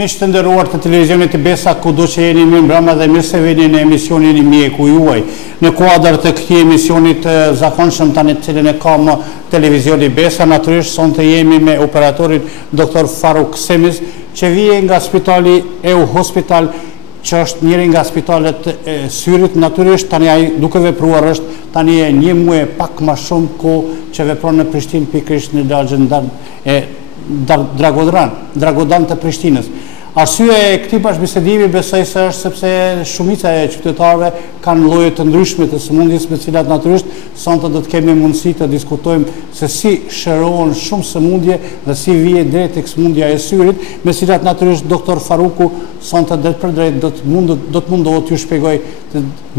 Miq të nderuar të televizionit të Besa, kudo që jeni në mbrëmë dhe mirë se vini në emisionin e mjeku juaj. Në kuadër të këtij emisioni të zakonshëm tani të cilin e ka më televizioni Besa, natyrisht sonte jemi me operatorin Dr. Faruk Semiz, që vije nga spitali EU Hospital, që është njëri nga spitalet e syrit. Natyrisht tani ai duke vepruar është tani e një muaj pak më shumë kohë që vepron në Prishtinë, pikërisht në lagjën e Dragodan të Prishtinës. Arsyeja e këtij bashkëbisedimi besoj se është sepse shumica e qytetarëve kanë lloje të ndryshme të sëmundjes, me cilat natyrisht sonte do të kemi mundësi të diskutojmë se si shërohen shumë sëmundje dhe si vihet drejt tek sëmundja e syrit, me cilat natyrisht doktor Faruku sonte drejt për drejt do të mundohet t'ju shpjegoj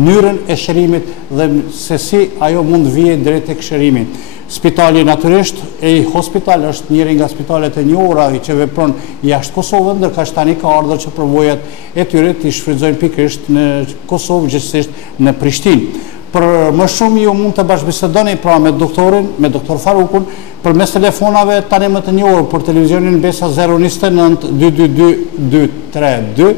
mënyrën e shërimit dhe se si ajo mund vihet drejt tek shërimi. Spitali natyrisht e Hospital është njëri nga spitalet e njohura që vepron jashtë Kosovës, ndërka tani ka ardhur që përvojat e tyre të shfrytëzojnë pikërisht në Kosovë, gjithsesi në Prishtinë. Për më shumë ju mund të bashkëbisedoni pra me doktorin, me doktor Farukun, përmes telefonave tani më të njohur për televizionin Besa 029 222 232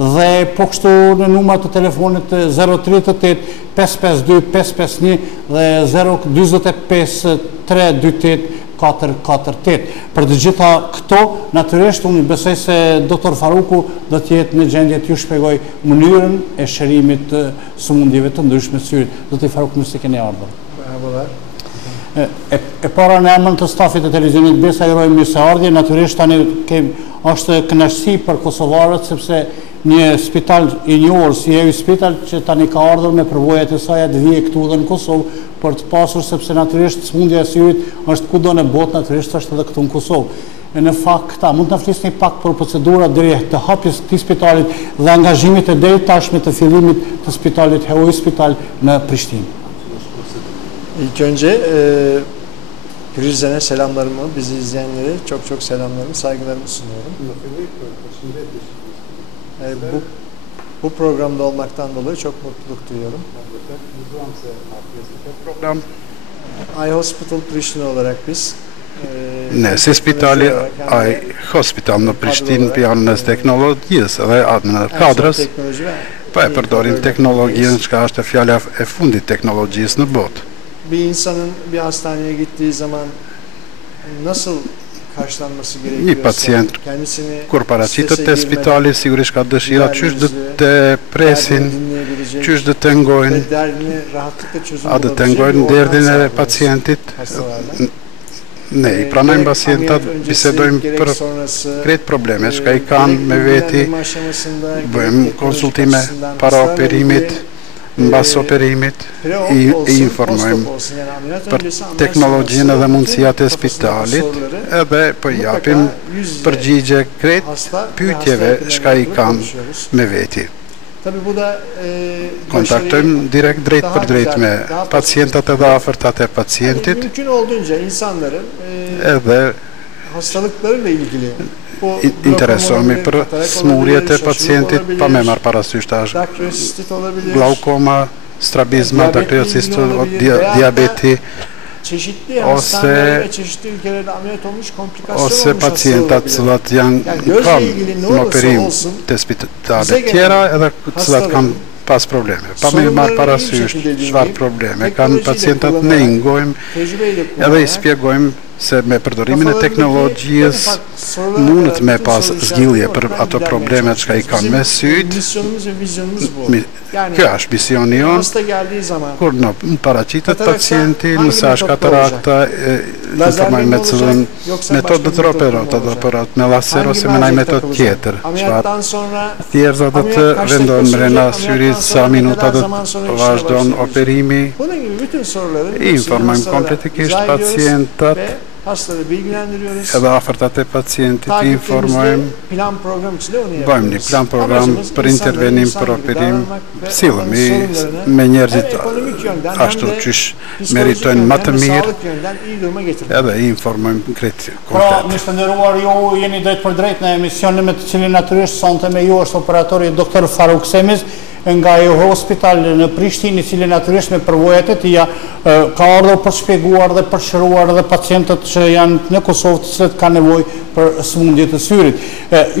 dhe po kështu në numër të telefonit 038 552 551 dhe 045 328 448. Për të gjitha këto, natyrisht unë besoj se doktor Faruku do të jetë në gjendje t'ju shpjegoj mënyrën e shërimit të sëmundjeve të ndryshme të syrit. Doktor Faruku, mirë se keni ardhur. E para në emër të stafit të televizionit Besa jurojmë mirëseardhje. Natyrisht tani është kënaqësi për kosovarët sepse një spital i njohur si EU Hospital që tani ka ardhur me përvojat e saj të vijë këtu dhe në Kosovë për të pasur, sepse natyrisht sëmundja e syrit është kudo në botë, natyrisht është edhe këtu në Kosovë. Në fakt, mund të flisni pak për procedurat deri të hapjes të këtij spitalit dhe angazhimit e deri tashme të fillimit të spitalit EU Hospital në Prishtinë. İlk önce Prizren'e selamlarımı, bizi izleyenlere çok selamlarımı, saygılarımı sunuyorum. Bu programda olmaktan dolayı çok mutluluk duyuyorum. I Hospital Prishtina olarak biz si spitali I Hospital në Prishtinë për anës teknologjisë dhe në kadrës, pa e përdorim teknologjinë që është fjala e fundit teknologjisë në botë. Bir insanın bir hastaneye gittiği zaman nasıl karşılanması gerekiyorsa, një pacient kur paraqitet te spitali sigurisht ka dëshira çysh do të presin, çysh do të ngojnë, a do të ngojnë derdhin e pacientit. Ne i pranojmë pacientat, bisedojmë për krejt probleme që i kanë me veti, bëjmë konsultime para operimit, mbas operimit, i informojmë për teknologjinë dhe mundësijat e spitalit, edhe për japim përgjigje krejt pyetjeve që i kanë me veti. Kontaktojmë direkt drejt për drejt me pacientat edhe afërtat e pacientit, edhe interesohemi për smurjet e pacientit, pa me marrë parasysh tash glaukoma, strabizma, dakriocistu, diabeti, ose pacientat cilat janë në operim të spitalet tjera edhe cilat kanë pas probleme. Pa me marrë parasysh çfarë probleme kanë pacientat, ne i ngojmë edhe i spjegojmë se me përdorimin e teknologjisë mundet me pas zgjidhje për ato probleme që i kanë me syt. Kjo është misioni jonë. Kur në paraqitet pacienti, nëse është katarakta, informojmë me cilën metodë do të operohet me laser ose me ndonjë metodë tjetër. Thjerza do të vendohen mrena syrit, sa minuta do të vazhdon operimi. Informojmë kompletikisht pacientat, edhe afërtat e pacientit i informojmë, bëjmë një plan program për intervenim, për operim, sillemi me njerëzit ashtu qysh meritojnë më të mirë, edhe i informojmë konkret. Pra, miq të nderuar, ju jeni drejt për drejt në emisionin me të cilin natyrisht sonte me ju është operatori doktor Faruk Semiz. nga e hospital në Prishtinë, i cili natyrisht me përvojat e tija ka ardhur për shpjeguar dhe për shëruar dhe pacientët që janë në Kosovë të cilët ka nevojë për sëmundje të syrit.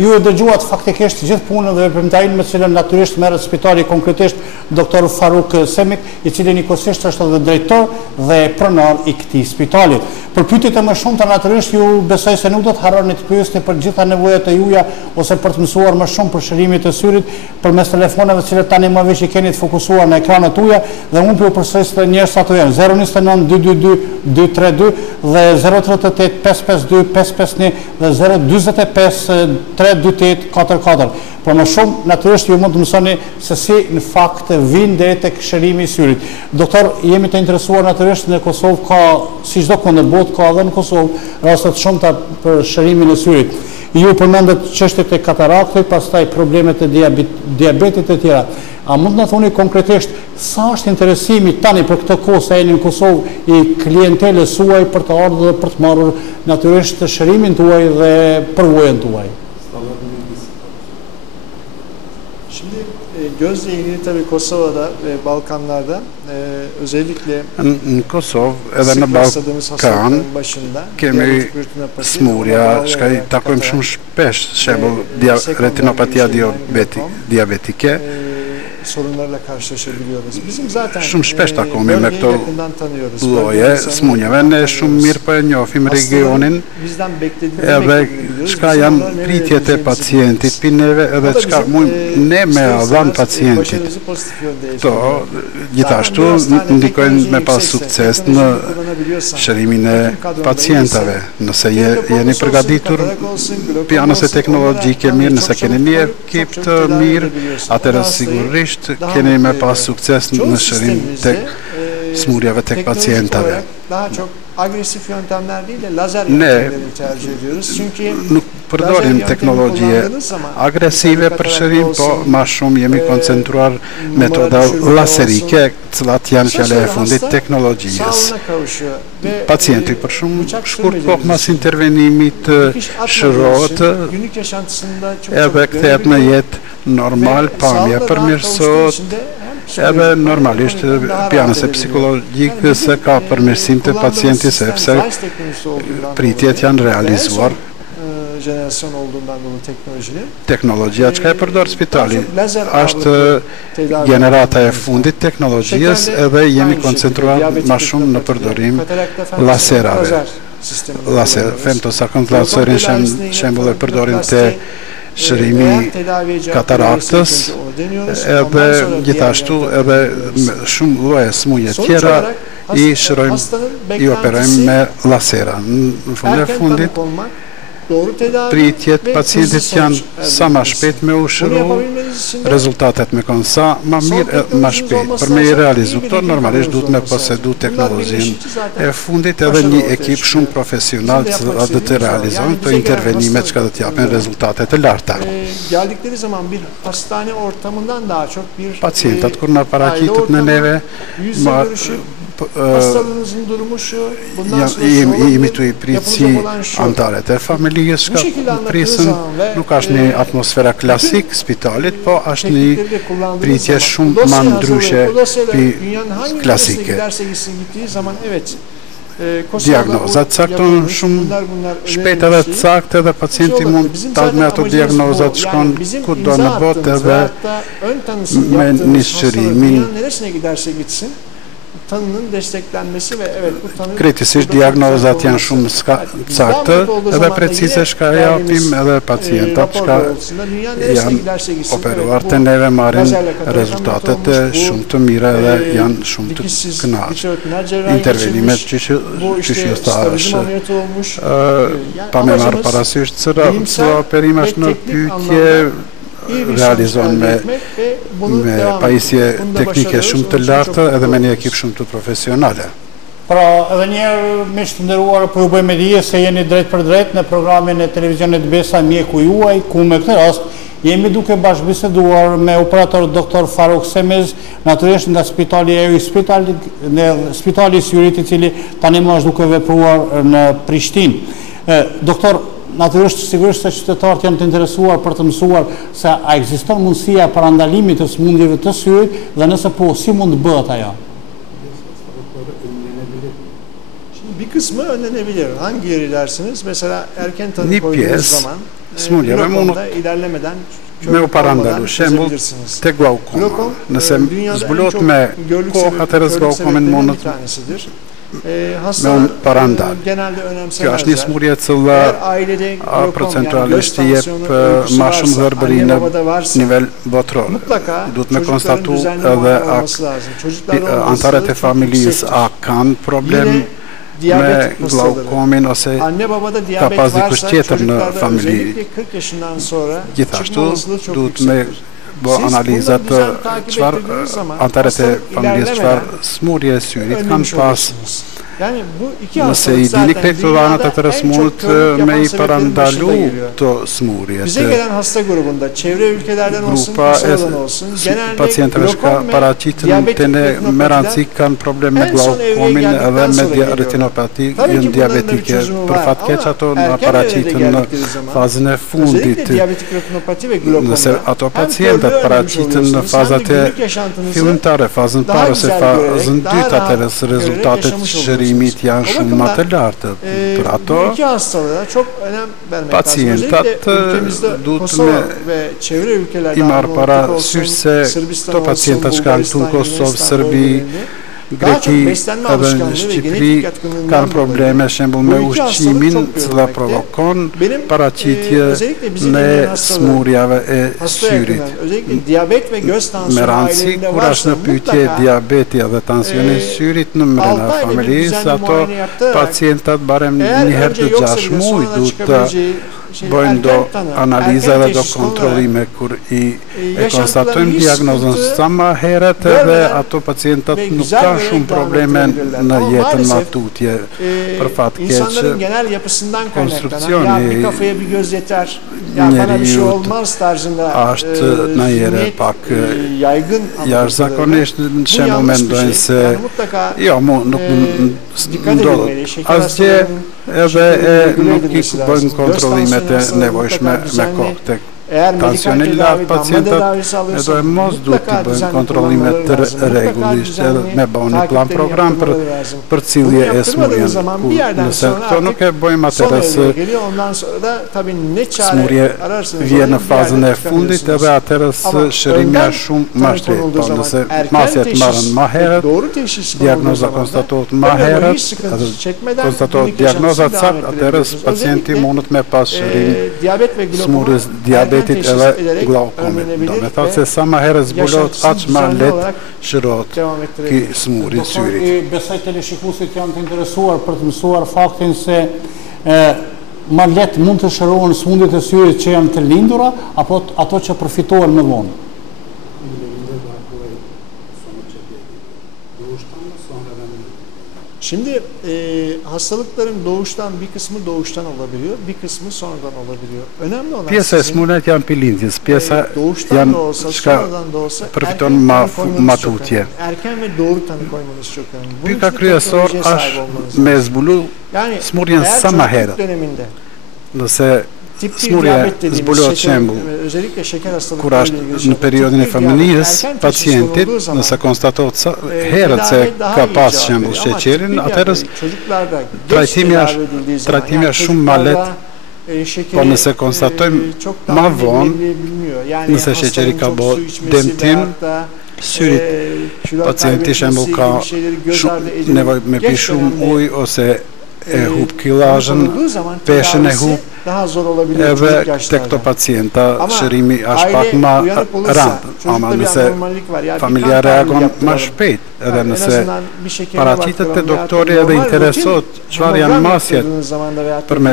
Ju e dëgjuat faktikisht gjithë punën dhe veprimtarinë me cilën natyrisht merret spitali, konkretisht doktor Faruk Semik, i cili njëkohësisht është edhe drejtor dhe pronar i këtij spitali. Për pyetjet e më shumta natyrisht ju besoj se nuk do të harroni të pyesni për gjitha nevojat e juaja ose për të mësuar më shumë për shërimin e syrit përmes telefonave që tani më veç i keni të fokusuar në ekranet tuaja, dhe unë po përsëris të njerëz ato janë 029 222 232 dhe 038 552 551 dhe 045 328 44. Por më shumë, natyrisht ju mund të mësoni se si në fakt vjen deri tek shërimi i syrit. Doktor, jemi të interesuar natyrisht në Kosovë ka, si çdo kundër botë, ka edhe në Kosovë raste të shumta për shërimin e syrit. Ju përmendet çështjet e kataraktit, pastaj problemet e diabetit e tjera. A mund të na thoni konkretisht sa është interesimi tani për këtë kohë sa jeni në Kosovë i klientelës suaj për të ardhur dhe për të marrur natyrisht shërimin tuaj dhe përvojën tuaj? Şimdi gözle ilgili tabii Kosova'da ve Balkanlarda özellikle Kosovë edhe në Balkan kemi smurja që i takojmë shumë shpesh, shembull retinopatia diabetike. Sorunlarla karşılaşabiliyoruz. Bizim zaten shumë shpesh takomi me këto lloje smundjeve, ne shumë mirë po e njohim regionin, edhe çka janë pritjet e pacientit, pineve edhe çka mund ne me dhënë pacientit. Këto gjithashtu ndikojnë me pas sukses në shërimin e pacientave. Nëse jeni përgatitur pjanëse teknologjike mirë, nëse keni një ekip të mirë, atëherë sigurisht keni me pas sukses në shërim tek smurjeve tek pacientave. Ne nuk përdorim teknologjie agresive për shërim, po ma shumë jemi koncentruar metoda laserike, cilat janë fjala e fundit teknologjisë. Pacienti për shumë shkurt kohë mas intervenimit shërohet edhe kthehet në jetë normal, pamja përmirësohet, edhe normalisht pjanëse psikologjike se ka përmirësim të pacienti sepse pritjet janë realizuar. Teknologjia që ka e përdor spitali është generata e fundit teknologjisë edhe jemi koncentruar ma shumë në përdorim laserave. Femtosakon laserin shembull e përdorim të shërimi kataraktës edhe gjithashtu edhe shumë lloje smundje tjera i shërojmë, i operojmë me lasera. Në fund e fundit pritjet pacientit janë sa ma shpejt me u shëru, rezultatet me konë sa ma mirë e ma shpejt. Për me i realizu këto, normalisht duhet me posedu teknologjin e fundit edhe një ekip shumë profesional që dhe të realizojnë të intervenimet që ka dhe t'japin rezultatet e larta. Pacientat kur në paraqitet në neve jemi të i pritë si antaret e familjes shka prisën, nuk është një atmosfera klasik spitalit, po është një pritje shumë ma ndryshe për klasike. Diagnozat cakton shumë shpejt edhe cakte dhe pacienti mund të me ato diagnozat shkon ku do në botë edhe me një shërimin. Kritikisht diagnozat janë shumë saktë edhe precize shka japim edhe pacientat shka janë operuar të neve marrin rezultatet shumë të mire edhe janë shumë të kënaqë. Intervenimet që shjestash pa me marrë parasysh cëra operim është në pyetje realizon me pajisje teknike shumë të lartë edhe me një ekip shumë të profesionale. Pra, edhe njerë miqtë të nderuar, po ju bëjmë dije se jeni drejt për drejt në programin e televizionit Besa Mjeku juaj, ku me këtë rast jemi duke bashkëbiseduar me operator Dr. Faruk Semez, natyrisht nga spitali e spitali i syrit i cili tani më është duke vepruar në Prishtinë. Doktor, natyrisht sigurisht se qytetarët janë të interesuar për të mësuar se a ekziston mundësia parandalimit të sëmundjeve të syrit dhe nëse po, si mund të bëhet ajo? Bir kısmı önlenebilir. Hangi yeri dersiniz? Mesela erken tanı koyduğunuz zaman glokomda ilerlemeden me u parandalu, shembull te glaukoma. Nëse zbulot me kohë, atëherë glaukomin mund me unë parandal. Kjo është një smurje cëlla procentualisht jep ma shumë dhërbëri në nivel botror. Duhet me konstatu edhe antarët e familjës a kanë problem me glaukomin ose ka pas dikush tjetër në familji. Gjithashtu duhet me bo analizat çfarë antarët e familjës çfarë smurje e syrit kanë pas. Nëse i dini këto anët atëherë mund me i parandalu të smurjet. Bize gelen hasta grubunda çevre ülkelerden olsun, dışarıdan olsun, genelde pacientëve që paraqiten të ne me rëndësi kanë problem me glaukomin edhe me retinopati diabetike. Për fat keq ato në paraqiten në fazën e fundit. Nëse ato pacientët paraqiten në fazat e fillimtare, fazën parë ose fazën dytë, atëherë rezultatet shërimit janë shumë më të lartë. Për ato pacientat duhet me i marrë parasysh se këto pacientat që kanë këtu në Kosovë, Serbi, Greki edhe në Shqipëri kanë probleme shembull me ushqimin që provokon paraqitje në smurjave e syrit. Me rëndësi kur është në pyetje diabeti edhe tensioni i syrit në mrena familjisë, ato pacientat barem një herë të 6 muaj duhet të bëjnë do analiza dhe do kontrollime kur e konstatojmë diagnozën sa më herët edhe ato pacientat nuk kanë shumë probleme në jetën matutje. Për fat keq konstruksioni njeriut është në jere pak jashtëzakonisht në shembull mendojnë se jo, nuk ndodhet asgjë edhe nuk i bëjnë kontrollimet e nevojshme me kohë. Tensioni i lartë pacientat e do e mos duhet të bëjnë kontrollimet të rregullisht edhe me bëni një plan program për cilje e smurjen. Nëse këto nuk e bëjmë atëherë smurje vjen në fazën e fundit edhe atëherë shërimi është shumë më shtrenjtë. Nëse masjet marrën më herët, diagnoza konstatohet më herët, konstatohet diagnoza saktë, atëherë pacienti mundet me pas shërim smurjes diabetit edhe glaukomit. Do me thotë se sa më herë zbulot, aq më lehtë shërohet ky smurje syrit. Besoj teleshikuesit janë të interesuar për të mësuar faktin se më lehtë mund të shërohen smundjet e syrit që janë të lindura apo ato që përfitohen më vonë. Şimdi hastalıkların doğuştan bir kısmı doğuştan olabiliyor, bir kısmı sonradan olabiliyor. Önemli olan pjesa e smurjet janë pilindjes, pjesa janë çka përfiton matutje. Erken ve doğru tanı koymanız çok önemli. Pyetja kryesor është me zbulu smurjen sa më herët. Nëse smurja zbulohet shembull kur është në periodin e fëmijës, pacientit nëse konstatohet herët se ka pas shembull sheqerin, atëherë trajtimi është shumë më lehtë. Po nëse konstatojmë më vonë, nëse sheqeri ka bërë dëmtim syrit, pacienti shembull ka nevojë me pi shumë ujë ose e hub kilazhën, peshën e hub, edhe të këto pacienta shërimi është pak më rëndë, ama nëse familja reagon më shpejt, edhe nëse paraqitet te doktori edhe interesohet çfarë janë masjet për me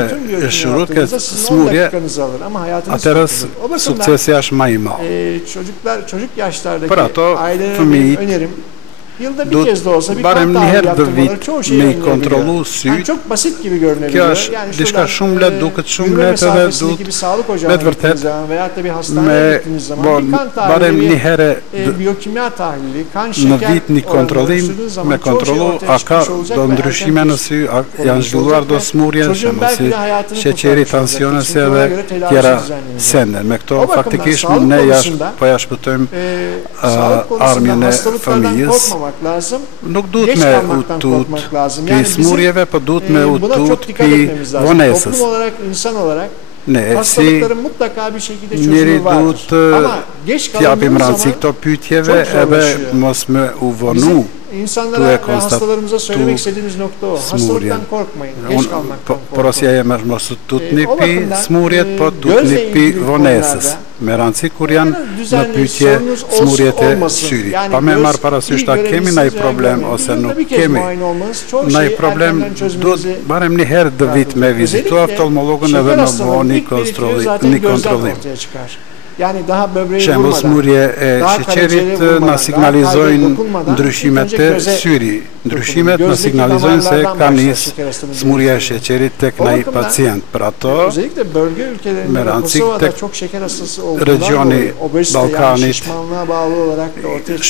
shëruar këtë smurje, atëherë suksesi është më i madh. Për ato fëmijët duhet barem njëherë dë vit me i kontrollu syt. Kjo është diçka shumë lehtë, duket shumë lehtë edhe duhet me të vërtet me barem njëherë në vit një kontrollim me kontrollu a ka do ndryshime në sy, a janë zhvilluar do smurje, si sheqeri, tensione se edhe tjera sende. Me këto faktikisht ne po ja shpëtojmë armjen e fëmijës. Nuk duhet me utut pi smurjeve, po duhet me utut pi vonesës. Ne, si njëri duhet t'japim rëndësi këto pyetjeve edhe mos me u vonu İnsanlara ve hastalarımıza söylemek istediğimiz nokta o. Hastalıktan korkmayın. Geç kalmaktan korkmayın. Porosja e mos tutni pi smurjet, po tutni pi vonesës. Me rëndësi kur janë në pyetje smurjet e syrit. Pa me marrë parasysh ta kemi ndaj problem ose nuk kemi ndaj problem, duhet barem një herë dë vit me vizitu oftalmologën edhe me bëu një kontrollim. Shembull, smurje e sheqerit na signalizojnë ndryshimet e syrit. Ndryshimet na signalizojnë se ka nisë smurja e sheqerit tek ndaj pacient. Për ato, me rëndësi tek regioni Ballkanit,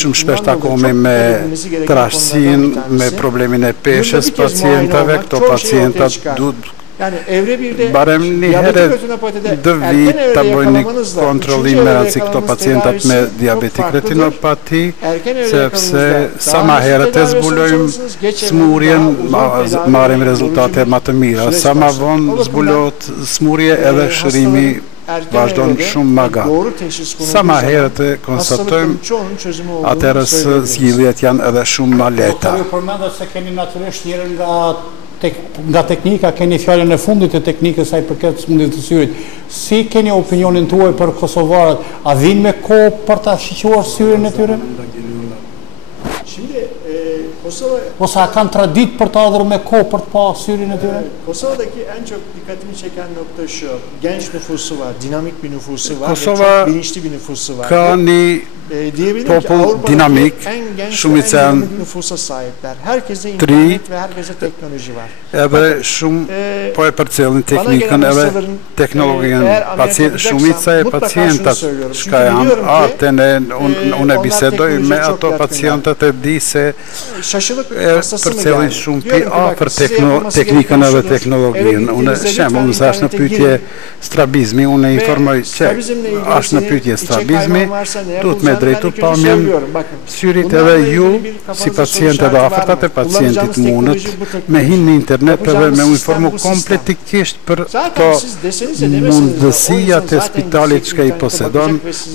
shumë shpesh takohemi me trashësinë, me problemin e peshës pacientave. Këto pacientat duhet barem një herë dë vit të bëjnë një kontrollim me rëndësi këto pacientat me diabetik retinopati, sepse sa ma herët e zbulojmë smurjen, marim rezultate ma të mira. Sa ma vonë zbulot smurje edhe shërimi vazhdon shumë ma gatë. Sa ma herët e konstatojmë, atërës zgjidhjet janë edhe shumë ma lehta. Ju përmendat se keni natyrisht njërën nga teknika, keni fjallën e fundit e teknikës sa i përket smundjeve të syrit. Si keni opinionin tuaj për kosovarët? A vinë me kohë për ta shiquar syrin e tyre? Ose a kanë tradit për të ardhur me kohë për të pa syrin e tyre? Kosova'daki en çok dikkatimi çeken nokta şu. Genç nüfusu var, dinamik bir nüfusu var, çok bilinçli bir nüfusu var. Ka një popull dinamik, shumica janë tri, edhe shumë po e përcjellin teknikën edhe teknologien. Shumica e pacientat shka janë arten e unë e bisedoj me ato pacientat e di se përcjellin shumë pi afër teknikën edhe teknologien. Unë shemë, unë është në pyetje strabizmi, unë e informoj që është në pyetje strabizmi, duhet me drejtu pamjen syrit edhe ju si pacient edhe afërtat e pacientit mundët me hinë në internet edhe me u informu kompletikisht për to mundësijat e spitalit që i posedon,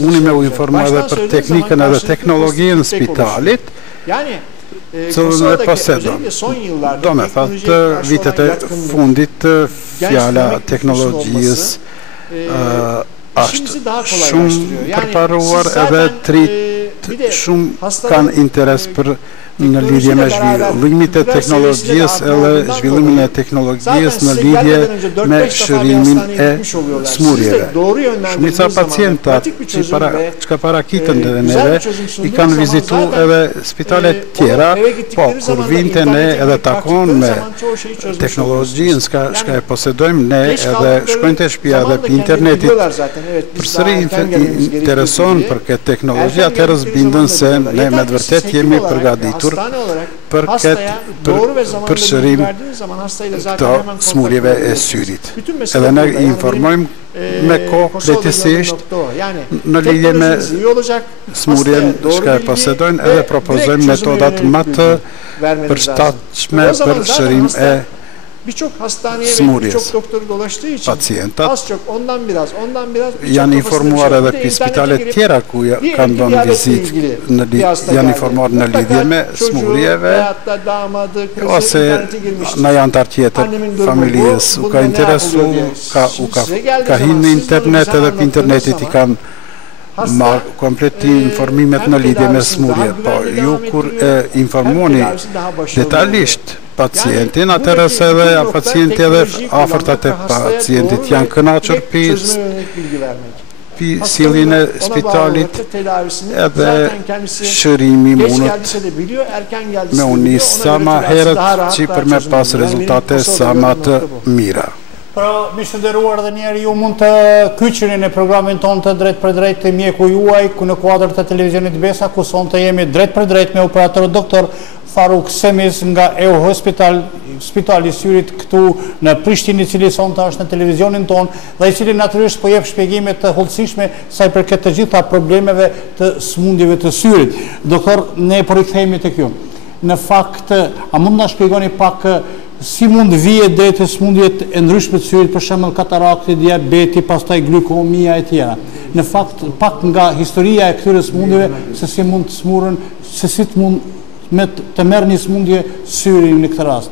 unë me u informu edhe për teknikën edhe teknologijën në spitalit cëllën e posedon. Do me thatë vitet e fundit fjala teknologjijës është shumë përparuar edhe shumë kanë interes për në lidhje me zhvillimit e teknologjisë edhe zhvillimin e teknologjisë në lidhje me shërimin e smurjeve. Shumica pacientat që parakitën dhe neve i kanë vizitu edhe spitalet tjera, po kur vinte ne edhe takon me teknologjinë shka e posedojmë ne edhe shkojnë të shpia edhe për internetit përsëri intereson për këtë teknologjia të rëzbindën se ne me dëvërtet jemi përgaditur për shërim këto smurjeve e syrit. Edhe ne i informojmë me kohë letësisht në lidhje me smurjen shka e posedojnë edhe propozojmë metodat më të përshtatshme për shërim e smurjes. Pacientat janë informuar edhe për spitalet tjera ku kanë bënë vizit, janë informuar në lidhje me smurjeve, ose në jantar tjetër familjes u ka interesu, ka hinë në internet edhe për internetit i kanë marrë kompleti informimet në lidhje me smurje. Po ju kur informoni detalisht pacientin, atërës edhe pacienti edhe afërtat e pacientit janë kënaqur pis sjelljen e spitalit edhe shërimi mundet me u nis sa më herët që për me pas rezultate sa më të mira. Pra, mishë të nderuar dhe njerë, ju mund të kyqeni në programin tonë të drejt për drejt të mjeku juaj, ku në kuadrë të televizionit Besa, ku son të jemi drejt për drejt me operator doktor Faruk Semiz nga EU Hospital, Spitali Syrit këtu në Prishtinë, i cili son të është në televizionin tonë, dhe i cili natyrisht po jep shpjegime të hollësishme sa i përket të gjitha problemeve të smundjeve të syrit. Doktor, ne po rikthehemi tek ju. Në fakt, a mund na shpjegoni pak si mund vihet drejt të smundjet e ndryshme të syrit, për shembull katarakti, diabeti, pastaj glukomia e tjera. Në fakt, pak nga historia e këtyre smundjeve, se si mund të smurën, se si të mund të merr një smundje syri në këtë rast.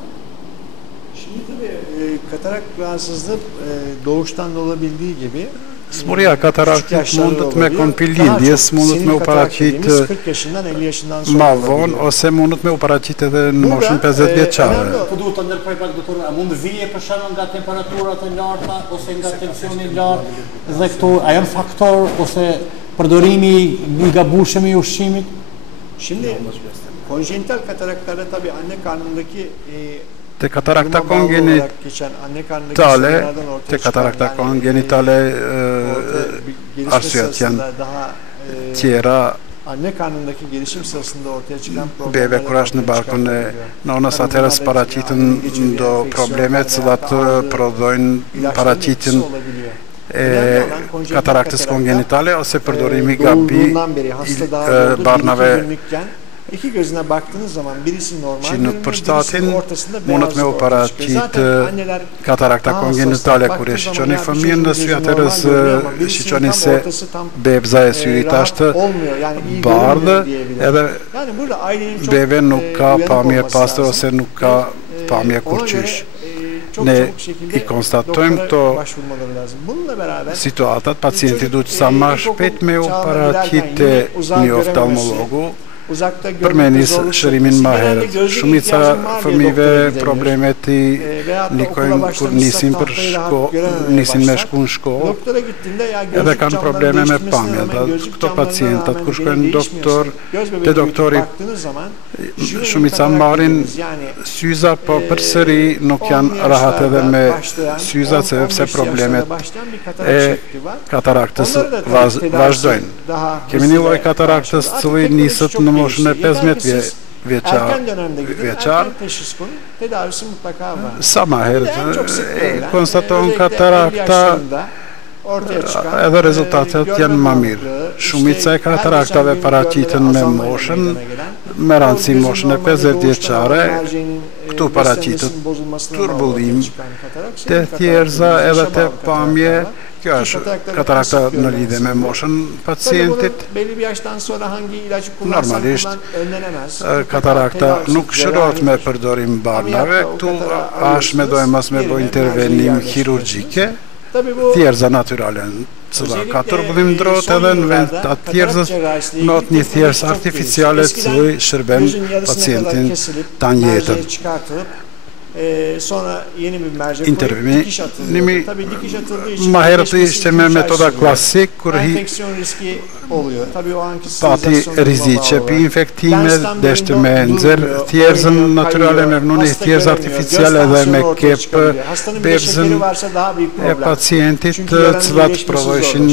Şimdi tabii katarak rahatsızlığı doğuştan da olabildiği gibi smurja kataraktit mundet me kon pi lindjes, mundet me u paraqit ma vonë ose mundet me u paraqit edhe në moshën 50 vjeçare. Po duhet të ndërproj pak doktor, a mund vije për shembull nga temperaturat e larta ose nga tensioni i lartë dhe këto a janë faktor ose përdorimi i gabueshëm i ushqimit? Şimdi konjenital kataraklarda tabii anne karnındaki te katarakta kongenitale, arsyet janë tjera bebe kur është në barkun e nonës, atëherës paraqiten do problemet cilat prodhojnë paraqitjen e kataraktës kongenitale ose përdorimi gabi barnave İki gözüne baktığınız zaman birisi normal görünüyor, ortasında mundet me u paraqit katarakta kongenitale kur e shiqoni fëmijën në sy, atëherës shiqoni se bebza e syrit është bardhë edhe bebe nuk ka pamje pastër ose nuk ka pamje kurqysh. Ne i konstatojmë këto situatat, pacienti duhet sa më shpejt me u paraqit një oftalmologu përmenis shërimin ma herët. Shumica fëmijëve problemet i nikojnë kur nisin me shku në shkollë edhe kanë probleme me pamja. Këto pacientat kur shkojnë doktor, te doktori shumica marrin syza, po përsëri nuk janë rahat edhe me syza, sepse problemet e kataraktës vazhdojnë. Kemi një lloj kataraktës cili niset në moshën e 15 vjeçar, sa më herët konstaton katarakta edhe rezultatet janë më mirë. Shumica e kataraktave paraqiten me moshën, me rëndësi moshën e 50 vjeçare, këtu paraqitet turbullim të thjerza edhe të pamje. Kjo është katarakta në lidhje me moshën pacientit. Normalisht katarakta nuk shërohet me përdorim barnave, këtu është me dojmë mas me bo intervenim chirurgjike, thjerza natyrale, cila ka turbullim ndrot edhe në vend të thjerzës not një thjerz artificiale cili shërben pacientin tan jetën. Sonra yeni bir mercek intervenimi ma herët ishte me metoda klasik kur enfeksiyon riski oluyor. Tabii o anki pati rreziqe pi infektime, deshte me nxjerr thjerzën natyrale me vënë një thjerzë artificiale dhe me kep bebzën e pacientit, të cilat prodhojshin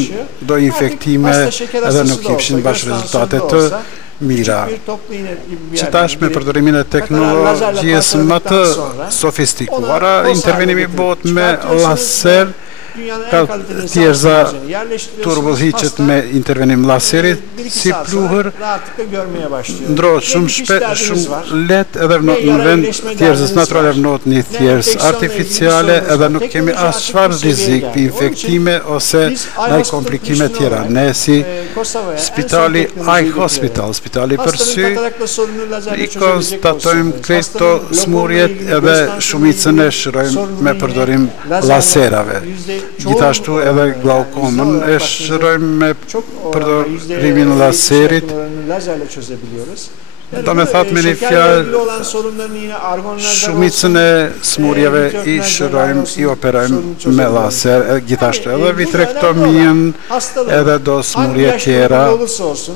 do infektime edhe nuk kipshin bash rezultate të mira. Që tash me përdorimin e teknologjisë më të sofistikuara, intervenimi bëhet me laser, ka thjerza turbullhiqet me intervenim laserit si pluhër, ndrohet shumë lehtë edhe në vend thjerzës natyrale vënohet një thjerzë artificiale edhe nuk kemi as çfarë rrezik për infektime ose ndaj komplikime tjera. Ne si Spitali Eye Hospital, spitali për sy, i konstatojmë këto smurjet edhe shumicën e shërojmë me përdorim laserave. Gjithashtu edhe glaukomën e shërojmë me përdorimin laserit Do me thot me një fjalë, shumicën e smurjeve i shërojmë, i operojmë me laser, gjithashtu edhe vitrektomien, edhe do smurje tjera,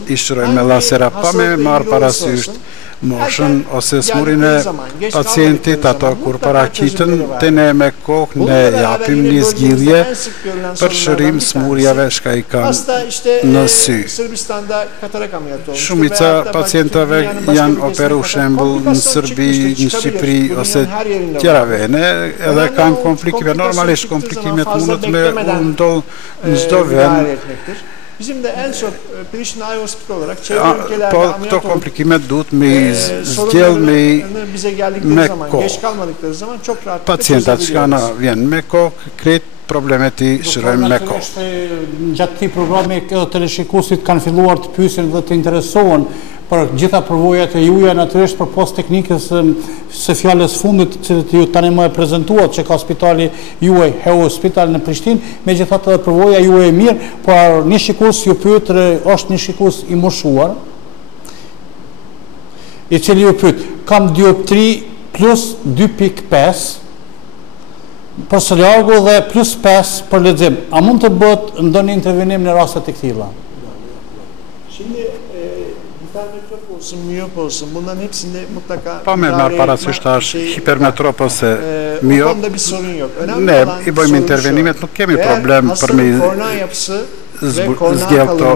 i shërojmë me lasera, pa me marë parasysht moshën ose smurin e pacientit, ato kur paraqiten të ne me kokë ne japim një zgjidhje për shërim smurjave shka i kanë në sy. Shumica pacientave janë operu shembull në Serbi, në Shqipëri ose tjera vene, edhe kanë komplikime. Normalisht komplikimet mundet me ndodh në çdo vend. Bizim de en çok Priştine Eye Hospital olarak çevre ülkelerde këto komplikimet duhet me zgjell bize geldikleri zaman, geç kalmadıkları zaman çok rahat pacientat që vjen me kokë, krejt problemet i shërojmë me kokë. Gjatë këtij programi të rishikuesit kanë filluar të pyesin dhe të interesohen për gjitha përvojat e juaja, natyrisht për post teknikës së fjalës fundit, që ju tani më e prezantuat që ka spitali juaj, Heu Hospital në Prishtinë, megjithatë edhe përvoja juaj e mirë, por një shikues ju pyet, është një shikues i moshuar, i cili ju pyet, kam dioptri plus 2.5 për së largu dhe plus 5 për lexim. A mund të bëhet ndonjë intervenim në raste të tilla? Şimdi hipermetrop olsun, miyop olsun, bunların hepsinde mutlaka pa me marë parasysh tash hipermetrop ose miyop, ne i bëjmë intervenimet, nuk kemi problem për me zgjell këto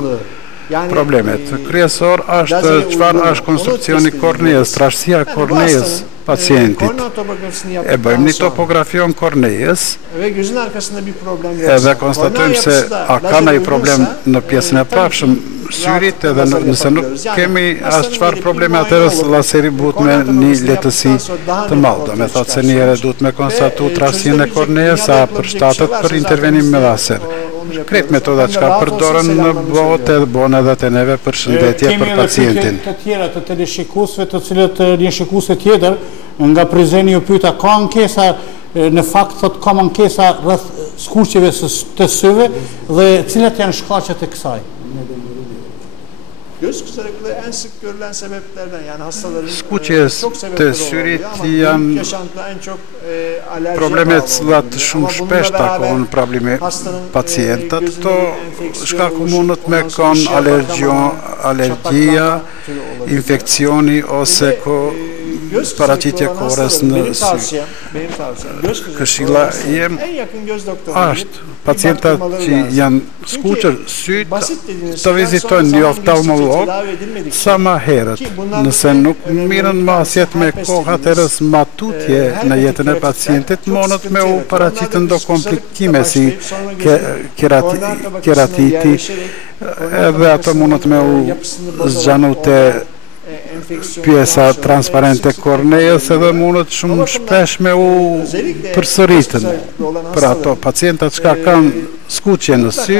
problemet. Kryesor është çfarë është konstruksioni korneës, trashësia e korneës pacientit. E bëjmë një topografion korneës edhe konstatojmë se a ka ndonjë problem në pjesën e prapshëm syrit, edhe nëse nuk kemi as çfarë probleme, atëherë laseri buhet me një lehtësi të madhe. Do me thotë se një herë duhet me konstatu trashësinë e korneës, a përshtatet për intervenim me laser. Kretë metodat që ka përdoren në botë edhe bonë edhe të neve për shëndetje për pacientin. Kemi edhe të tjera të teleshikuesve, të cilët një shikuese tjetër nga Prizreni ju pyeta, ka ankesa, në fakt thot ka ankesa rreth skurqjeve të syve dhe cilat janë shkaqet e kësaj? Göz kızarıklığı en sık görülen sebeplerden, yani hastaların skuqjes të syrit janë problemet cilat shumë shpesh takojnë probleme pacientat. Këto shkaku mundet me kanë alergjia, infekcioni ose paraqitje korës në sy. Këshilla jem është pacientat që janë skuqur syt të vizitojnë një oftalmolog sa më herët. Nëse nuk mirën masjet me kohë, atëherë matutje në jetën e pacientit mundet me u paraqitë ndo komplikime si keratiti, edhe ato mundet me u zgjanu të pjesa transparente korneës, edhe mundet shumë shpesh me u përsëritën. Për ato pacientat që kanë skuqje në sy,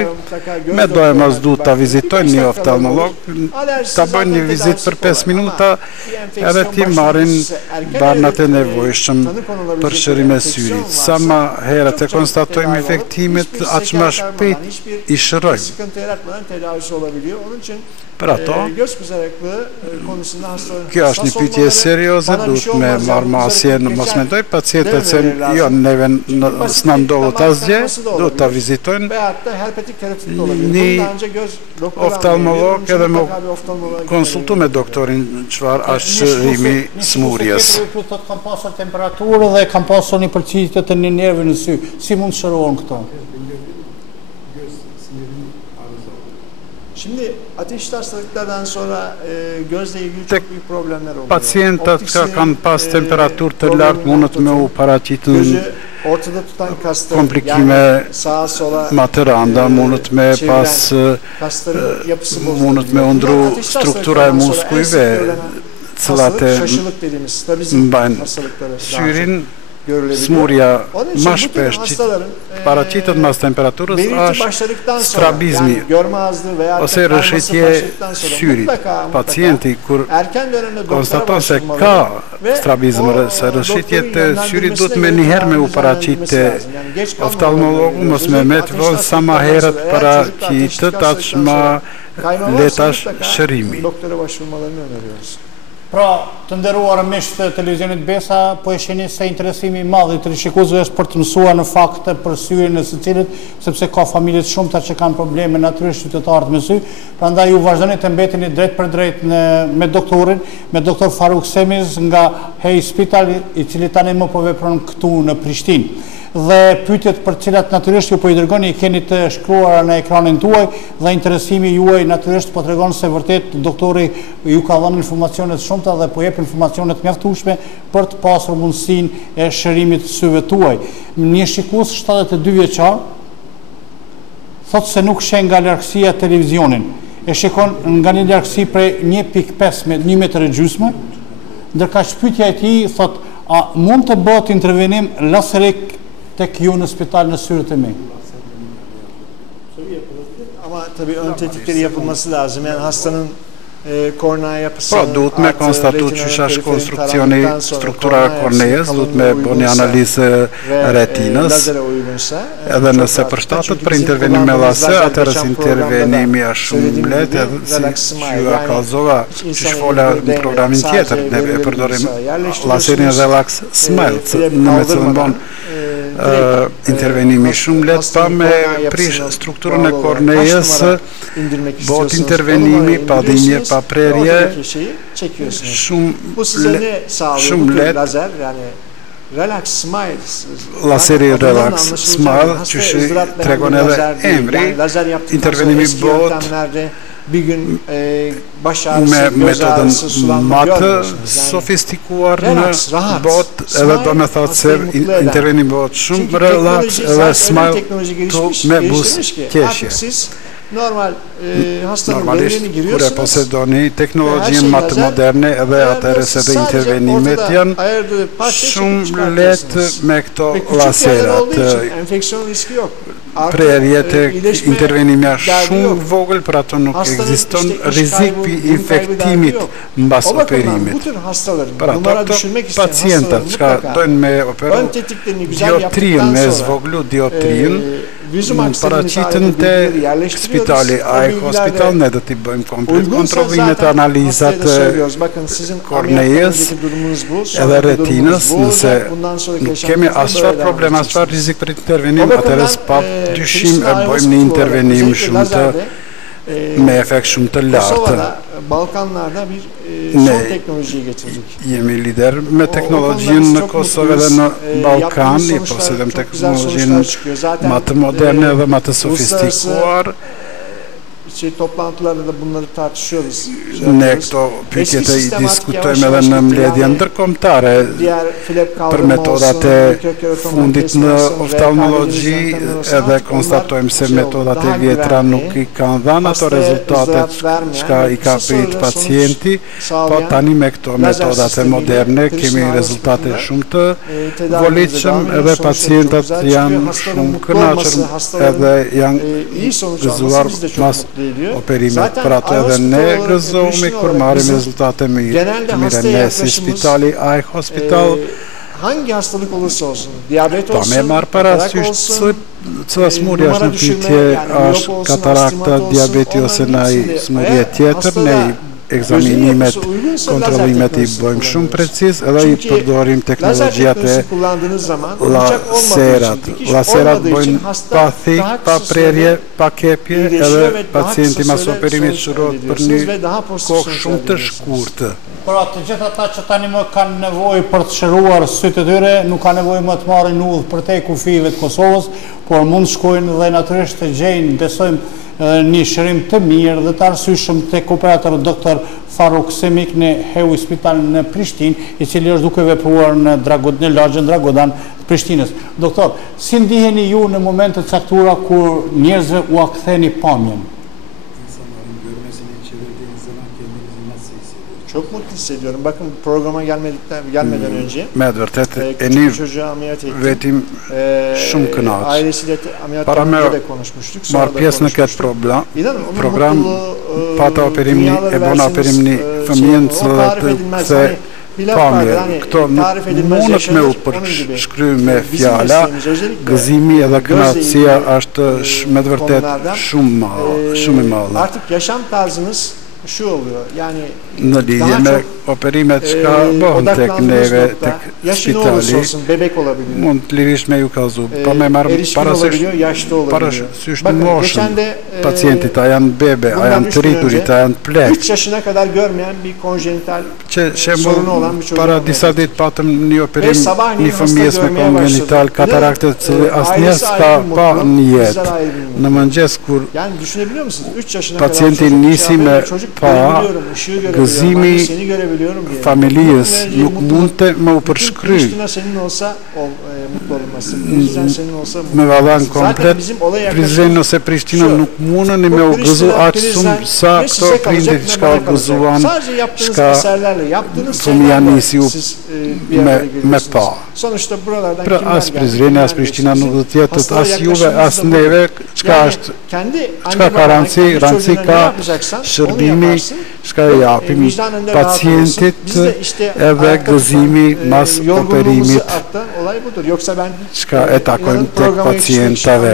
me dojmë duhet të vizitojnë një oftalmolog, të bëjnë një vizit për 5 minuta, edhe ti marrin barnat e nevojshëm për shërim e syrit. Sa ma herët e konstatojmë efektimit, aq ma shpejt i shërojmë. Për ato, kjo është një pyetje serioze, duhet me marrë masje, mos mendoj pacientët se jo, neve s'na ndodhet asgjë, duhet ta vizitojnë një oftalmolog edhe me konsultu me doktorin çfarë është shërimi smurjes. Kam pasur temperaturë dhe kam pasur një përqitje të një nervi në sy. Si mund shërohen këto? Şimdi ateşli hastalıklardan sonra gözle ilgili çok büyük problemler oluyor. Pacientat që kanë pas temperaturë të lartë mundet me u paraqitën komplikime më të rënda, mundet me pas mundet me undru struktura e muskujve, cilat e mbajnë syrin. Smurja më shpesh që paraqitet mas temperaturës është strabizmi ose rëshitje syrit. Pacienti kur konstaton se ka strabizm ose rëshitje të syrit, duhet me njëherë me u paraqit te oftalmologu, mos me met vonë sa ma herët paraqitet aq ma letash shërimi. Pra, të nderuar miqtë të televizionit Besa, po e shihni se interesimi i madh i të rishikuesve është për të mësuar në fakte për syrin e secilit, sepse ka familje të shumta që kanë probleme natyrisht qytetarët me sy. Prandaj ju vazhdoni të mbeteni drejt për drejt me doktorin, me doktor Faruk Semiz nga Hey Hospital, i cili tani më po vepron këtu në Prishtinë. Dhe pyetjet për cilat natyrisht ju po i dërgoni i keni të shkruara në ekranin tuaj dhe interesimi juaj natyrisht po tregon se vërtet doktori ju ka dhënë informacione të shumta dhe po jep informacione të mjaftueshme për të pasur mundësinë e shërimit të syve tuaj. Një shikues 72 vjeçar thotë se nuk sheh nga largësia televizionin. E shikon nga një largësi prej 1.5 me 1 metër e gjysmë, ndërka pyetja e tij thotë, a mund të bëhet intervenim laserik tek ju në spital në syrët e mi? Ama tabii ön tetkikleri yapılması lazım. Yani hastanın kornea yapısı. Pra, duhet me konstatu që është konstruksioni struktura e kornejes, duhet me bëni analizë retinës, edhe nëse përshtatet për intervenim me laser, atëherë intervenimi është shumë lehtë, edhe si që ju akallzova, që shfola në programin tjetër, ne e përdorim laserin Relax Smile, në me cilën bon intervenimi shumë lehtë, pa me prish strukturën e kornejes, bot intervenimi, pa dhimje, pa prerje, shumë lehtë. Laseri Relax Smile, që shi tregon edhe emri, intervenimi bot me metodën matë sofistikuar në bot, edhe do me thotë se intervenim bot shumë relax edhe smile me bus qeshje. Normalisht, kur e posedoni teknologjin matë moderne edhe atëre se dhe intervenimet janë shumë letë me këto laserat. Prerjet e intervenimi është shumë vogël, për ato nuk ekziston rrezik për infektimit mbas operimit. Për ato pacientat që dojnë me operu dioptrin, me zvoglu dioptrin, paraqiten të spitali Eye Hospital, ne do t'i bëjmë komplet kontrollimet, analizat kornejes edhe retinës, nëse nuk kemi asfar problem, asfar rizik për intervenim, atëherë pa dyshim e bëjmë një intervenim shumë të me efekt shumë të lartë. Ne jemi lider me teknologjin në Kosovë dhe në Balkan, i posedem teknologjin ma të moderne dhe ma të sofistikuar. Ne këto pyetjet i diskutojmë edhe në mbledhje ndërkombëtare për metodat e fundit në oftalmologji, edhe konstatojmë se metodat e vjetra nuk i kanë dhënë ato rezultatet që i ka prit pacienti, po tani me këto metodat e moderne kemi rezultate shumë të volitshëm, edhe pacientat janë shumë kënaqur edhe janë gëzuar mas operimet, për ato edhe ne gëzohemi kur marrim rezultate të mire ne si spitali Eye Hospital. Hangi hastalık olursa olsun, diyabet olsun, me marë parasysh cila smurja është në pyetje, është katarakta, diabeti ose në smurje tjetër, ne ekzaminimet, kontrollimet i bëjmë shumë preciz, edhe i përdorim teknologjijat e laserat. Laserat bëjmë pa thik, pa prerje, pa kepje, edhe pacienti mas operimit shërohet për një kohë shumë të shkurtë. Pra, të gjitha ata që tani më kanë nevojë për të shëruar sytë e tyre, nuk ka nevojë më të marrin udhë për te kufive të Kosovës, por mund shkojnë dhe natyrisht të gjejnë, besojmë, një shërim të mirë dhe të arsyeshëm tek operator doktor Faruk Semiz në Hey Hospital në Prishtinë, i cili është duke vepruar në lagjën Dragodan të Prishtinës. Doktor, si ndiheni ju në momente të caktuara kur njerëzve u aktheni pamjen? Çok mutlu hissediyorum. Bakın programa gelmeden önce me të vërtet e një vetim shumë kënaqë. Para me marrë pjesë në këtë program, pata operimni, e bona operimni fëmijën që të këthe pamje. Këto mundet me u përshkry me fjala, gëzimi edhe kënaqësia është me të vërtet shumë i madhe. Artık yaşam tarzınız në lidhje me operimet që ka bëhen tek neve, tek spitali, mund lirisht me ju kallzu, pa me marrë parasysh në moshën pacientit, a janë bebe, a janë të rriturit, a janë plek. Që shembull, para disa ditë patëm një operim një fëmijës me kongenital katarakte, që asnjës ka pa në jetë. Në mëngjes kur pacienti nisi me pa gëzimi familjës nuk mund të më u përshkry me vallan komplet Prizren ose Prishtina nuk mundën me u gëzu aqë shumë sa këto prindit shka u gëzuan shka fëmija nisi me pa pra as Prizren as Prishtina nuk dhe tjetët as juve as neve qka ka rëndësi ka shërbimi shka e japimi pacientit edhe gëzimi mas operimit shka e takojmë tek pacientave.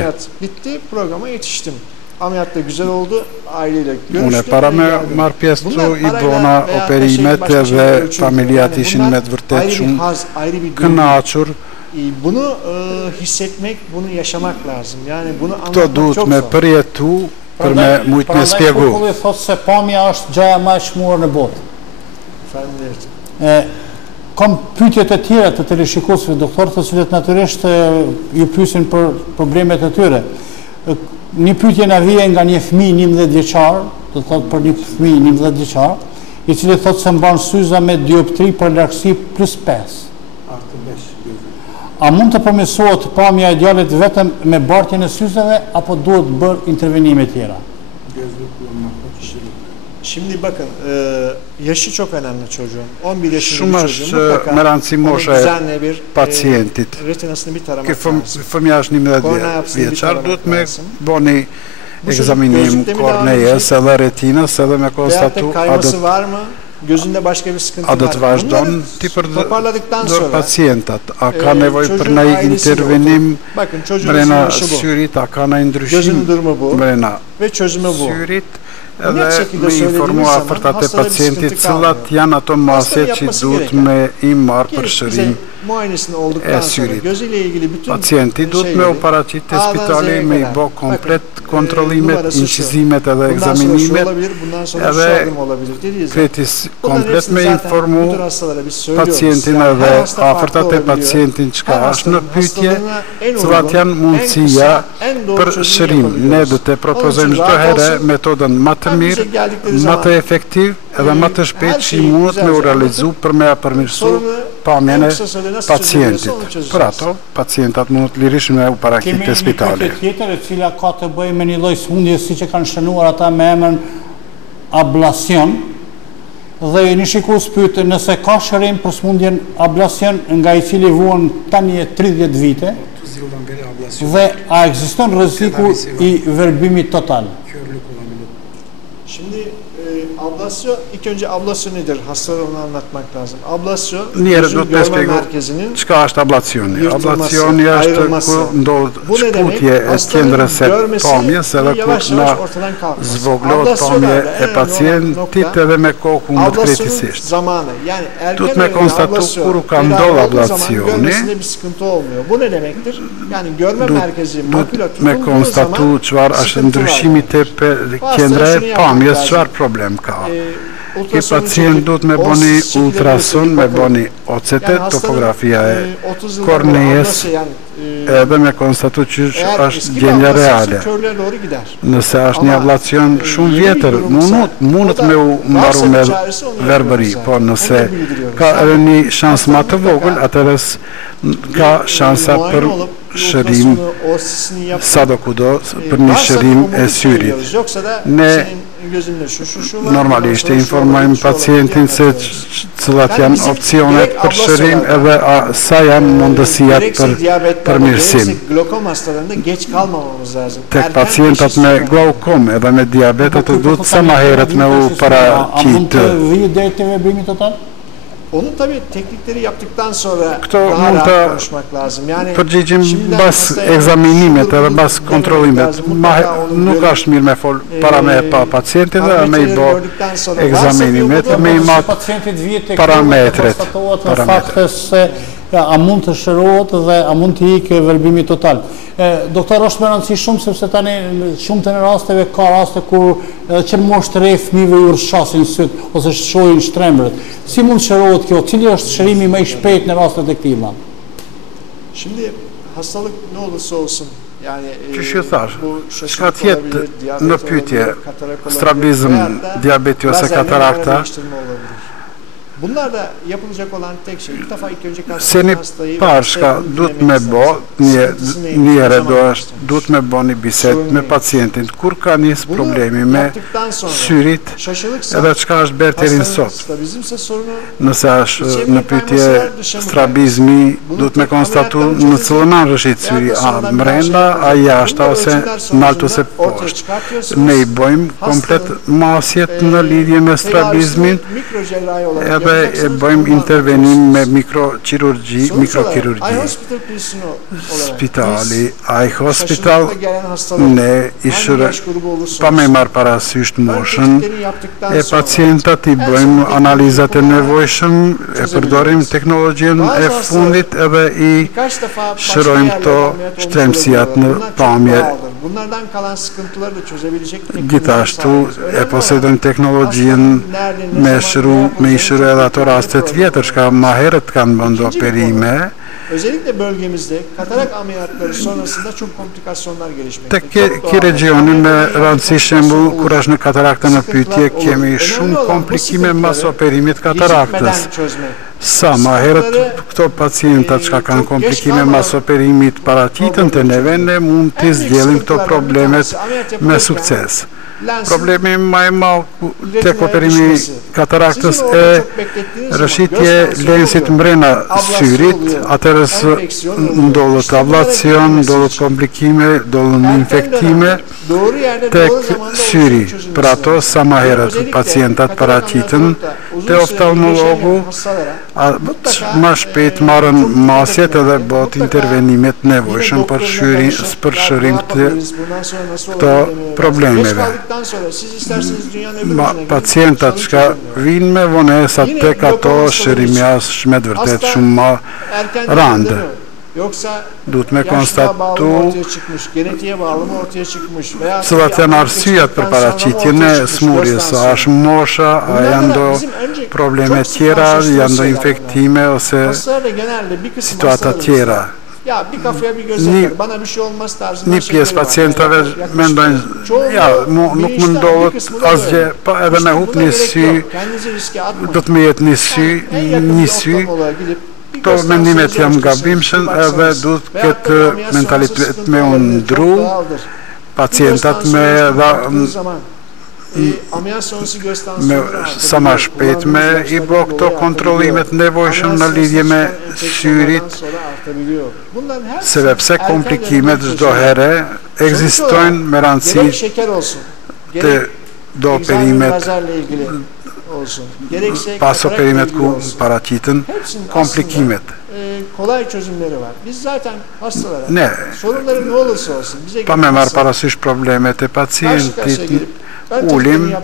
Ameliyat da güzel oldu. Aileyle görüştük. Unë para me marrë pjesë të i bona operimet dhe familjat ishin me të vërtet shumë kënaqur. Bunu hissetmek, bunu yaşamak lazım. Yani bunu Këto duhet me përjetu për me mujt me spjegu. Populli thotë se pamja është gjaja më e çmuar në botë. Faleminderit. Kam pyetjet e tjera të teleshikuesve doktor, të cilët natyrisht ju pyesin për problemet e tyre. Një pyetje na vjen nga një fëmijë 11 vjeçar, do të thotë për një fëmijë 11 vjeçar, i cili thotë se mban syza me dioptri për largësi +5. A mund të përmirësohet pamja e djalit vetëm me bartjen e syzeve apo duhet bërë intervenime tjera? Şimdi bakın, yaşı çok önemli çocuğun. 11 yaşında Shumë bir çocuğun është mutlaka me rëndësi mosha e pacientit. retinasını bir taramak Fëmija është 11 vjeçar, duhet me boni ekzaminim kornejes edhe retinës edhe me konstatu kayması var mı? Gözünde başka bir sıkıntı a do të var mı? vazhdon ti për toparladıktan dër sonra pacientat, a ka nevojë për ndonjë intervenim brenda syrit, a ka ndonjë ndryshim gözünün durumu bu brenda ve çözümü bu. syrit edhe me informu afërtat e pacientit cilat janë ato masje që duhet me i marrë për shërim muayenesini e olduktan sonra syrit. gözüyle ilgili bütün Pacienti duhet me u paraqit te spitali me i bo komplet kontrollimet, incizimet edhe ekzaminimet edhe kretis komplet me informu pacientin edhe afërtat e pacientin çka është në pyetje, cilat janë mundësia për shërim. Ne do të propozojmë çdo herë metodën më të mirë, më të efektiv edhe më të shpejt që mundet me u realizu për me përmirësu pamjen e pacientit. Për ato, pacientat mund të lirisht me u parakit të spitali. Kemi një tjetër e cila ka të bëjë me një lloj smundje si që kanë shënuar ata me emrin ablacion, dhe një shikues pyet nëse ka shërim për smundjen ablacion nga i cili vuan tani 30 vite dhe a ekziston rreziku i verbimit total. Şimdi ablasyon, ilk önce ablasyon nedir? Hastalara onu anlatmak lazım. Ablasyon, gözün görme merkezinin çka është ablacioni? Ablacioni është kur ndodh shputje e qendrës së pamjes edhe kur na zvoglohet pamja e pacientit edhe me kohë më krejtësisht. Duhet me konstatu kur ka ndodhur ablacioni. Bu ne demektir? Yani görme merkezi makulatur me konstatu çfarë është ndryshimi te qendra e pamjes, çfarë problem ka. Ki pacient duhet me boni ultrason, me boni OCT, topografia e kornejes, edhe me konstatu që është gjendja reale. Nëse është një ablacion shumë vjetër, mundet me u mbaru me verbëri, po nëse ka edhe një shans ma të vogël, atërës ka shansa për shërim sa do kudo për një shërim e syrit. Ne normalisht e informojmë pacientin se cilat janë opcionet për shërim edhe sa janë mundësijat për përmirësim. Tek pacientat me glaukom edhe me diabetet duhet sa ma herët me u paraqitë. A mund të vijë deri te verbimi total? Onun tabii teknikleri yaptıktan sonra daha rahat konuşmak lazım. Yani përgjigjim bas ekzaminimet edhe bas kontrollimet. Nuk është mirë me fol para me pa pacientit dhe me i bo ekzaminimet, me i mat parametret. A mund të shërohet dhe a mund të ikë verbimi total. Doktor, është më rëndësi shumë, sepse tani shumë të në rasteve ka raste kur që moshë të rej fëmijëve ju rrshasin sytë ose shohin shtrembret. Si mund shërohet kjo? Cili është shërimi më i shpejt në rastet e këtilla? Şimdi hastalık ne olursa olsun, yani Qysh ju thash, çka tjetë në pyetje, strabizëm, diabeti ose katarakta, bunlar da yapılacak olan tek şey. Bir defa ilk önce seni parshka duhet me bo njëre duhet me bo një bisedë me pacientin kur ka njës problemi me syrit edhe çka është berë të rinë sot. Nëse është në pyetje strabizmi, duhet me konstatu në cëllën anë rëshit syri, a mrenda, a jashta ose nalt ose poshtë. Ne i bojmë komplet masjet në lidhje me strabizmin edhe e bëjmë intervenim me mikrokirurgji. Spitali, Eye Hospital, ne pa me marë parasysh të moshën, e pacientat i bëjmë analizat e nevojshëm, e përdorim teknologjien e fundit edhe i shërojmë to shtremësijat në pamje. Gjithashtu e posedojmë teknologjien me i shëru edhe ato rastet vjetër, shka ma herët kanë bëndo operime. Özellikle bölgemizde katarak ameliyatları sonrasında çok komplikasyonlar gelişmekte. Tek ki regionin me rëndësi shembull kur është në katarakta në pyetje kemi shumë komplikime mas operimit kataraktës. Sa ma herët këto pacientat që kanë komplikime mas operimit paraqiten të neve, ne mund të zgjellim këto problemet me sukses. Problemi më i madh tek operimi kataraktës e rëshitje lensit mbrena syrit, atërës ndodhët ablacion, ndodhët komplikime, ndodhët infektime tek syri. Për ato, sa ma herët pacientat paraqiten te oftalmologu, ma shpejt marën masjet edhe bot intervenimet nevojshëm për shërim të këto problemeve. Pacientat që vinë me vonesat tek ato shërimjas shmet vërtet shumë ma randë. Duhet me konstatu cilat janë arsyet për paraqitjen e smurjes, a është mosha, a janë do probleme tjera, janë do infektime ose situata tjera. Një pjesë pacientave mendojnë, nuk më ndodhët asgje, pa edhe me hup një sy, do të me jetë një sy, to mendimet jam gabimshën edhe duhet këtë mentalitet me undru, pacientat me sa ma shpejt me i bo këto kontrolimet nevojshëm në lidhje me syrit, sepse komplikimet çdo herë ekzistojnë me rëndësi të do operimet pas operimet ku paraqiten komplikimet. Ne, pa me marë parasysh problemet e pacientit, ulim,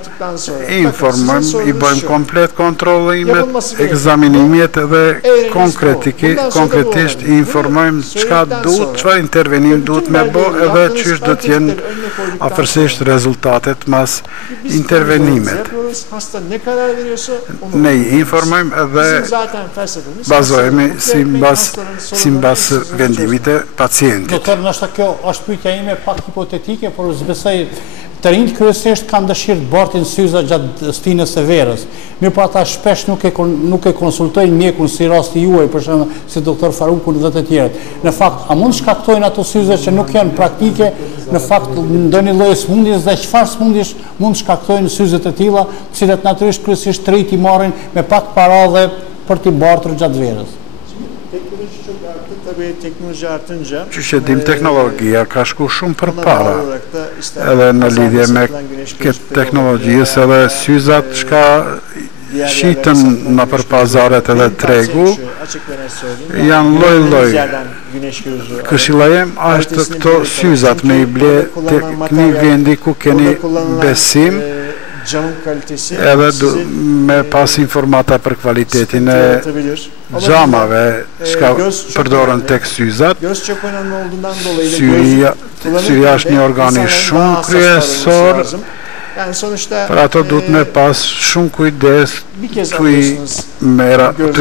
informojmë, i bëjmë komplet kontrolimet, ekzaminimet dhe konkretisht i informojmë çka duhet, çfarë intervenim duhet me bo edhe çysh do t'jenë afërsisht rezultatet mas intervenimet. Ne i informojmë edhe bazohemi si mbas vendimit e pacientit. Doktor, nështë kjo është pyetja ime pak hipotetike, por zbesoj të rinjt kryesisht kanë dëshirë të bartin syza gjatë stinës së verës. Mirë po ata shpesh nuk e konsultojnë mjekun si rasti juaj, për shembull si doktor Farukun dhe të tjerët. Në fakt, a mund shkaktojnë ato syze që nuk janë praktike, në fakt ndonjë lloj smundjes dhe çfarë smundjesh mund shkaktojnë syzet e tilla, të cilat natyrisht kryesisht të rinjt i marrin me pak para dhe për t'i bartur gjatë verës. Që që dim teknologjia ka shku shumë për para, edhe në lidhje me këtë teknologjisë edhe syzat shka shitën në për pazaret edhe tregu, janë loj-loj. Këshilla jem është këto syzat me i ble të këni vendi ku keni besim, edhe me pas informata për kvalitetin e xhamave që përdorën tek syzat. Syria është një organi shumë kryesor, për ato duhet me pas shumë kujdes të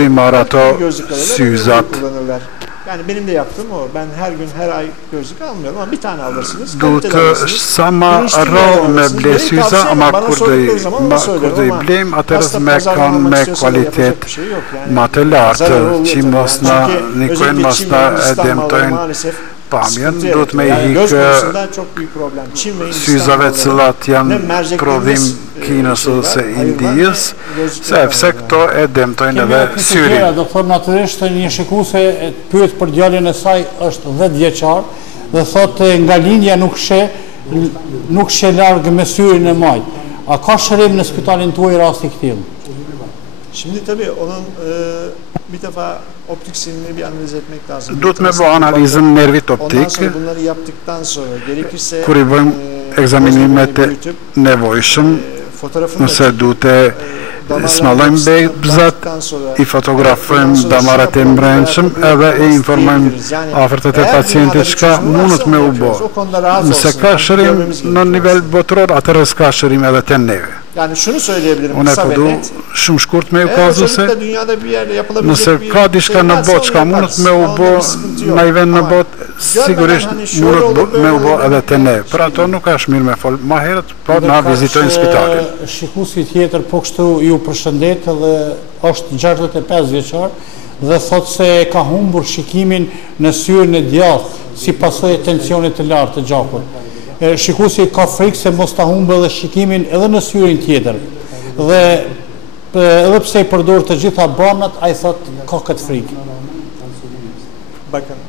i marrë ato syzat. Yani benim de yaptığım o. Ben her gün, her ay gözlük almıyorum ama bir tane alırsınız. Duhet sama rol me ble syza, ama kur do i blem, atërës me kanë me kvalitet ma të lartë, që mos na nikojnë, mos na edemtojnë pamjen, duhet me i hikë syzave cilat janë prodhim Kinës ose Indijës, sepse këto e demtojnë edhe syrin. Doktor, natyrisht një shikuese pyet për djalin e saj është 10 vjeçar dhe thotë nga lindja nuk she larg me syrin e majt. A ka shërim në spitalin tuaj rasti këtill? Şimdi tabii onun bir defa optik sinirini bir analiz etmek lazım. Duhet me bë analizën nervit optik. Bunları yaptıktan sonra gerekirse kur i bëjmë ekzaminimet e nevojshëm, nëse duhet e smallojmë bëzat, i fotografojmë damarat e mbrëmshëm edhe e informojmë afërtet e pacientit çka mundet me u bë. Nëse ka shërim në nivel botëror, atëherë s'ka shërim edhe te neve. Yani şunu söyleyebilirim. Unë e përdu shumë shkurt me u kazu se nëse ka diçka në botë çka mundet me u bë në i vend në botë, sigurisht mundet me u bë edhe te ne. Për ato nuk është mirë me fol ma herët, po na vizitojnë spitalin. Shikuesi tjetër po kështu ju përshëndet dhe është 65 vjeçar dhe thotë se ka humbur shikimin në syrin e djathtë si pasojë e tensionit të lartë të gjakut. Shikuesi ka frikë se mos ta humbë edhe shikimin edhe në syrin tjetër. Dhe edhe pse i përdor të gjitha banat, ai thotë ka këtë frikë. Bakın,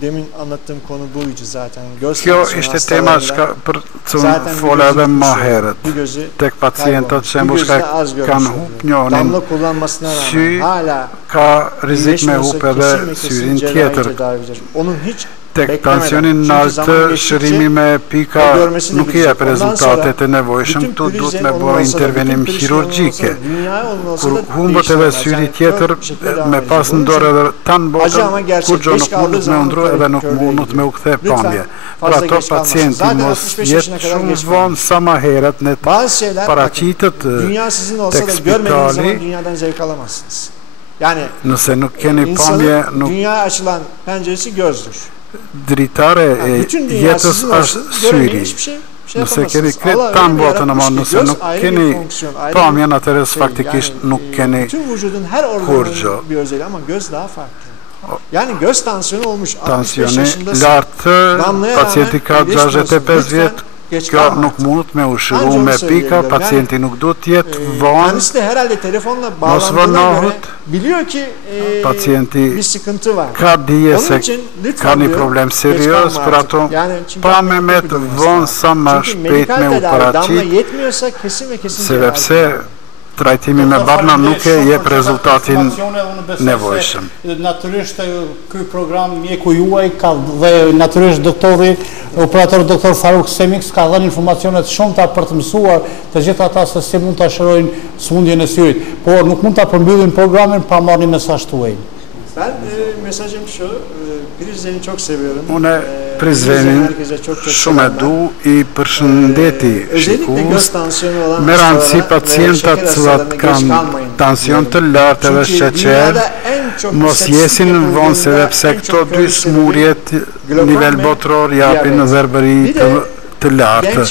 demin anlattığım konu buydu zaten. Kjo ishte tema për të fola edhe më herët. Tek pacientët shembull që kanë hup njonin sy, ka rrezik me hup edhe syrin tjetër. Tek tensionin lartë, shërimi me pika nuk i jep rezultatet e nevojshëm, këtu duhet me bëjë intervenim chirurgjike. Kur humbët edhe syri tjetër, me pas në dorë edhe tanë botën, kur gjo nuk mundet me undru edhe nuk mundet me u kthe pamje. Për ato pacienti mos jetë shumë vonë sa ma herët në paraqitet tek spitali, nëse nuk keni pamje, dünya açılan penceresi gözdür. Dritare e jetës është syri. Nëse keni kretë tanë botën, ama nëse nuk keni pamjen, atërës faktikisht nuk keni kur gjo. Tansioni lartë, pacienti ka 65 vjetë, kjo nuk mundet me ushiru me pika, pacienti nuk do t'jetë vonë, mos vënohët, pacienti ka dije se ka një problem serios, për ato pa me metë vonë sa ma shpejt me u paraqit, sepse trajtimi me barna nuk e jep rezultatin nevojshëm. Natyrisht ky program mjeku juaj dhe natyrisht doktori operator doktor Faruk Semix ka dhënë informacione të shumta për të mësuar të gjithë ata se si mund ta shërojnë sëmundjen e syrit, por nuk mund ta përmbyllim programin pa marrë një mesazh tuaj. Ben mesajım şu, Prizren'i çok seviyorum. Unë Prizrenin shumë e du, i përshëndeti shikus, me rëndësi pacientat cilat kanë tension të lartë edhe sheqer, mos jesin në vonë se dhe pse këto dy smurjet nivel botëror japin në dherbëri të lartë.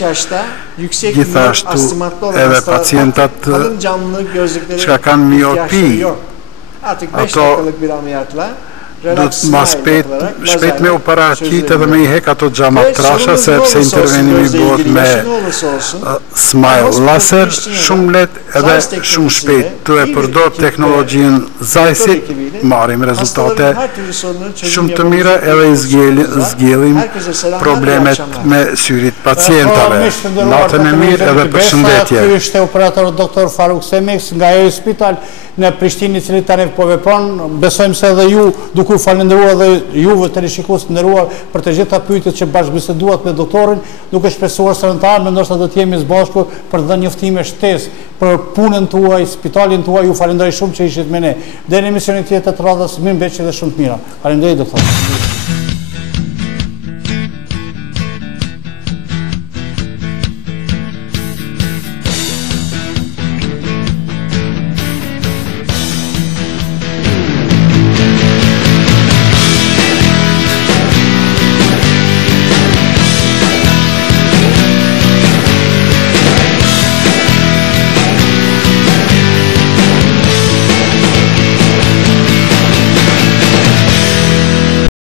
Gjithashtu edhe pacientat që kanë miopi, Artık 5 dakikalık bir ameliyatla ma shpejt me u paraqit edhe me i hek ato xhamat trasha, sepse intervenimi bëhet me smile laser, shumë let edhe shumë shpejt. Tu e përdor teknologjinë zajsit, marrim rezultate shumë të mira edhe i zgjellim problemet me syrit pacientave. Natën e mirë edhe përshëndetje. Ky ishte operator doktor Faruk Semeks nga Air Hospital në Prishtinë, i cili tani po vepron. Besojmë se edhe ju, duke u falendëruar dhe juve teleshikues të nderuar për të gjitha pyetjet që bashkëbiseduat me doktorin, duke shpresuar se në të ardhmen ndoshta do të jemi së bashku për të dhënë njoftime shtesë për punën tuaj, spitalin tuaj. Ju falenderoj shumë që ishit me ne. Deri në emisionin tjetër të radhës, mirëmbëjtje dhe shumë të mira. Faleminderit doktor.